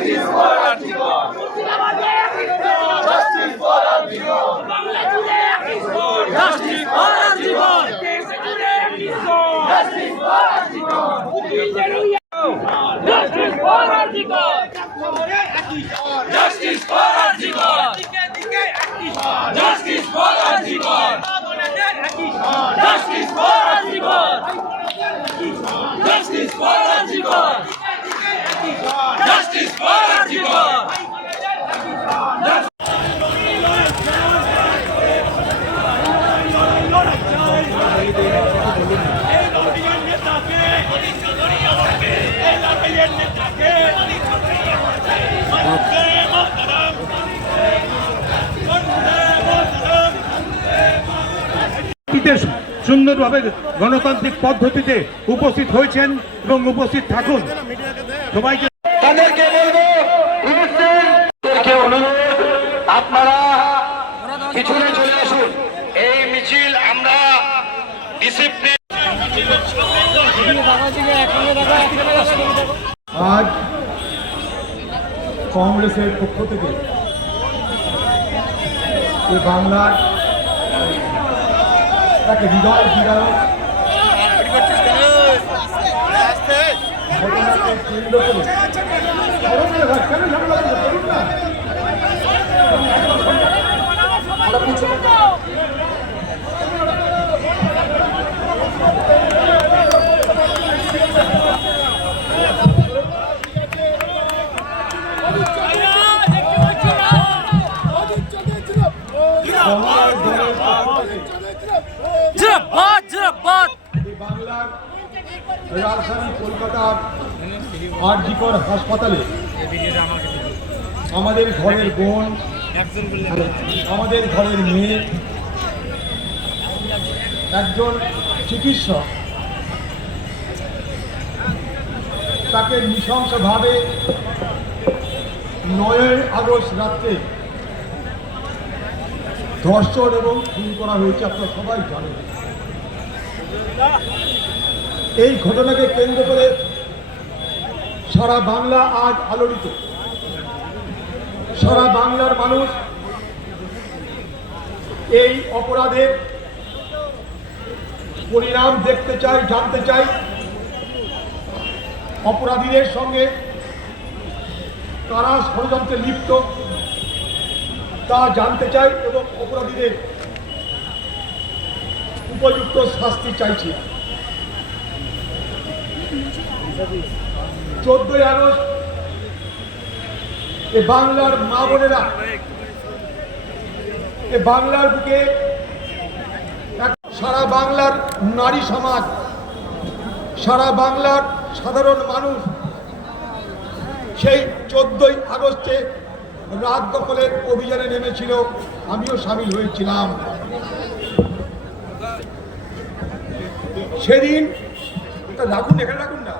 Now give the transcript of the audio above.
Justice for Arjigor. Justice for Arjigor. Justice for Arjigor. Justice for Arjigor. Justice for Arjigor. Justice for Arjigor. Justice for Arjigor. Justice for Arjigor. Justice for Arjigor. Justice for Arjigor. সুন্দরভাবে গণতান্ত্রিক পদ্ধতিতে উপস্থিত হয়েছেন এবং উপস্থিত থাকুন। সবাইকে তাদেরকে বলবো, অনুরোধ আপনারা পিছনে চলে আসুন। এই মিছিল আমরা ডিসিপ্লিন। আজ কংগ্রেসের পক্ষ থেকে বাংলার তাকে হৃদয় বিদারক কেন্দ্র বাংলার রাজধানী কলকাতার আরজিকর হাসপাতালে আমাদের ঘরের বোন, আমাদের ঘরের মেয়ে, একজন চিকিৎসক তাকে নৃশংসভাবে 9 আগস্ট রাত্রে ধর্ষণ এবং খুন করা হয়েছে। আপনারা সবাই জানেন। এই ঘটনাকে কেন্দ্র করে সারা বাংলা আজ আলোড়িত। সারা বাংলার মানুষ এই অপরাধের পরিণাম দেখতে চায়, জানতে চায়। অপরাধীদের সঙ্গে কারা ষড়যন্ত্রে লিপ্ত তা জানতে চাই এবং অপরাধীদের উপযুক্ত শাস্তি চাইছি। 14 আগস্ট এ বাংলার মা বোনেরা, এ বাংলার বুকে সারা বাংলার নারী সমাজ, সারা বাংলার সাধারণ মানুষ সেই 14 আগস্টে রাত দখলের অভিযানে নেমেছিল। আমিও সামিল হয়েছিলাম। সেদিন রাখুন, এখানে রাখুন না।